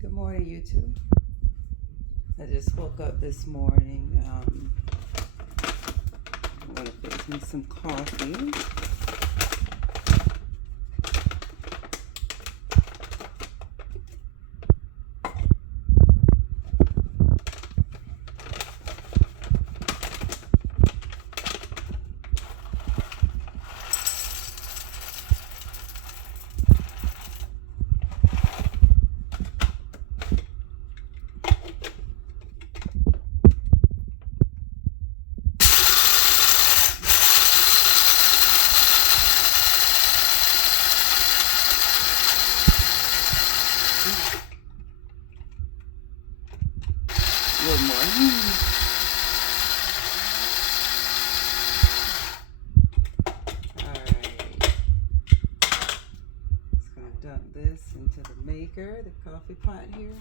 Good morning, YouTube. I just woke up this morning. I'm gonna fix me some coffee. Good morning. Alright. Just gonna dump this into the maker, the coffee pot here.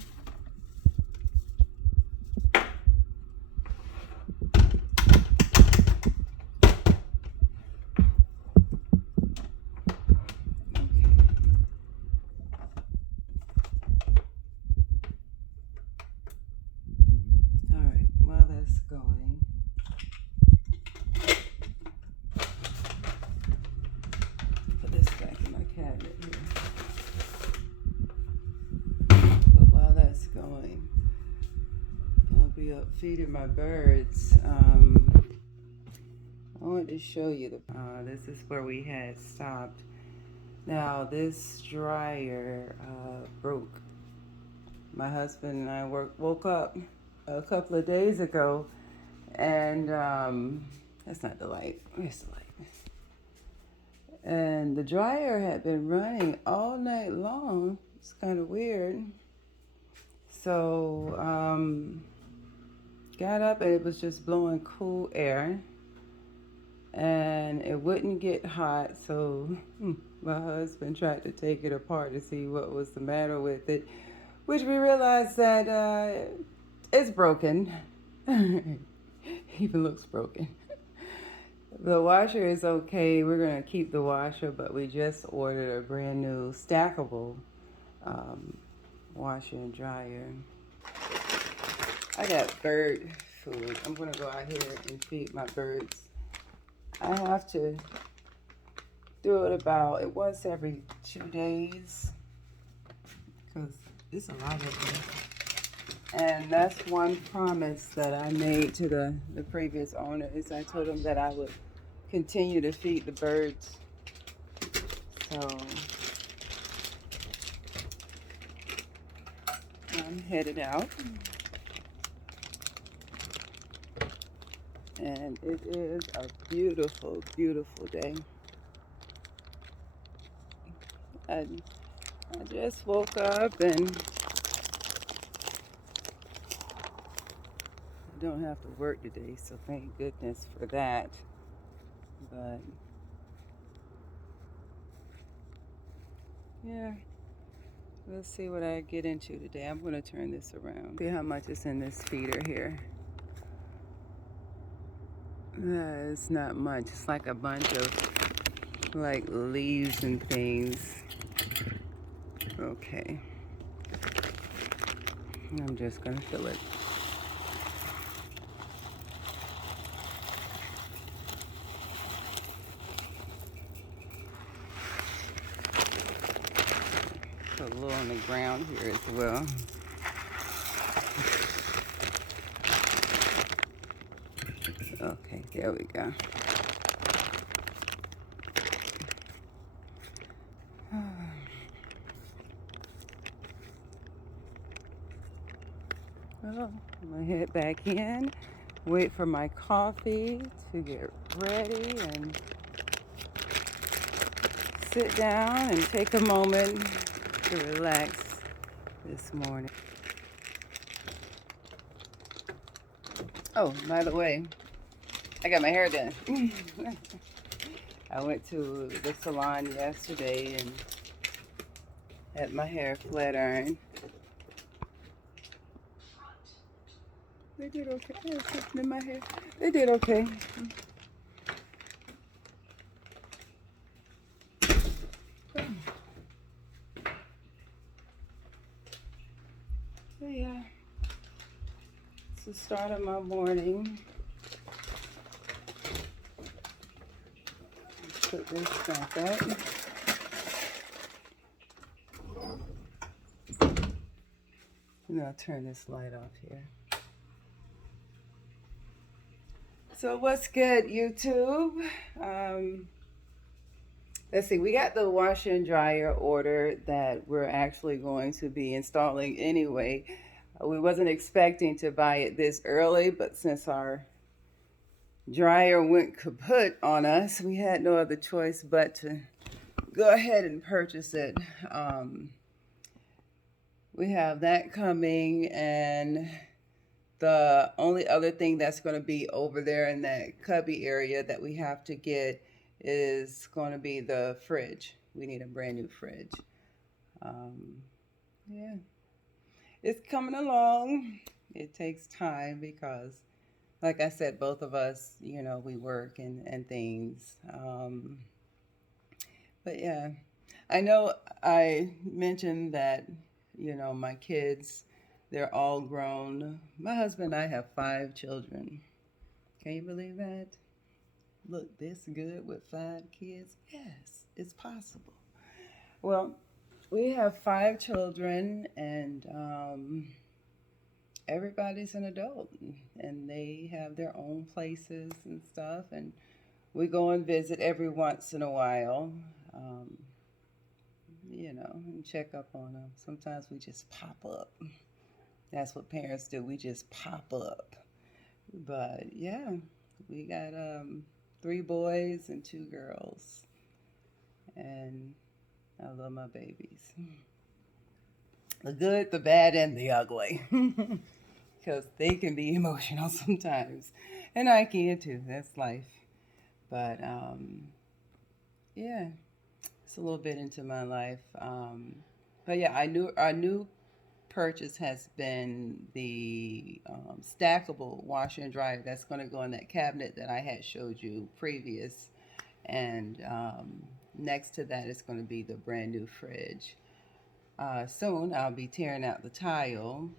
Alright, while that's going, put this back in my cabinet here. But while that's going, I'll be up feeding my birds. I wanted to show you this is where we had stopped. Now this dryer broke. My husband and I woke up a couple of days ago, and that's not the light. Where's the light? And the dryer had been running all night long. It's kind of weird. So got up and it was just blowing cool air, and it wouldn't get hot. So my husband tried to take it apart to see what was the matter with it, which we realized that it's broken. Even looks broken. The washer is okay. We're going to keep the washer, but we just ordered a brand new stackable washer and dryer. I got bird food. I'm going to go out here and feed my birds. I have to do it about once every 2 days because it's a lot of them. And that's one promise that I made to the previous owner, is I told him that I would continue to feed the birds. So I'm headed out. And it is a beautiful, beautiful day. I just woke up and I don't have to work today, so thank goodness for that. But yeah, we'll see what I get into today. I'm going to turn this around. See how much is in this feeder here. It's not much. It's like a bunch of like leaves and things. Okay. I'm just going to fill it. Put a little on the ground here as well. Okay, there we go. Well, I'm gonna head back in, wait for my coffee to get ready, and sit down and take a moment to relax this morning. Oh, by the way, I got my hair done. I went to the salon yesterday and had my hair flat ironed. They did okay. I had something in my hair. They did okay. So yeah, it's the start of my morning. Put this back up. And I'll turn this light off here. So what's good, YouTube? Let's see, we got the washer and dryer order that we're actually going to be installing anyway. We wasn't expecting to buy it this early, but since our dryer went kaput on us, we had no other choice but to go ahead and purchase it. We have that coming, and the only other thing that's going to be over there in that cubby area that we have to get is going to be the fridge. We need a brand new fridge. Yeah, it's coming along. It takes time because, like I said, both of us, we work and things. But yeah, I know I mentioned that, my kids, they're all grown. My husband and I have 5 children. Can you believe that? Look this good with 5 kids? Yes, it's possible. Well, we have 5 children, and everybody's an adult, and they have their own places and stuff. And we go and visit every once in a while, and check up on them. Sometimes we just pop up. That's what parents do. We just pop up. But yeah, we got 3 boys and 2 girls, and I love my babies. The good, the bad, and the ugly, because they can be emotional sometimes, and I can too. That's life. But yeah, it's a little bit into my life. But yeah, our new purchase has been the stackable washer and dryer that's going to go in that cabinet that I had showed you previous, and next to that is going to be the brand new fridge. Soon I'll be tearing out the tile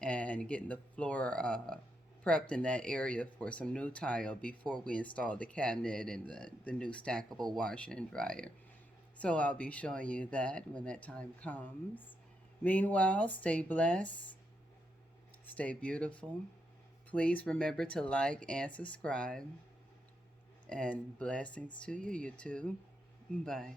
and getting the floor prepped in that area for some new tile before we install the cabinet and the new stackable washer and dryer. So I'll be showing you that when that time comes. Meanwhile, stay blessed, stay beautiful. Please remember to like and subscribe. And blessings to you, YouTube. Bye.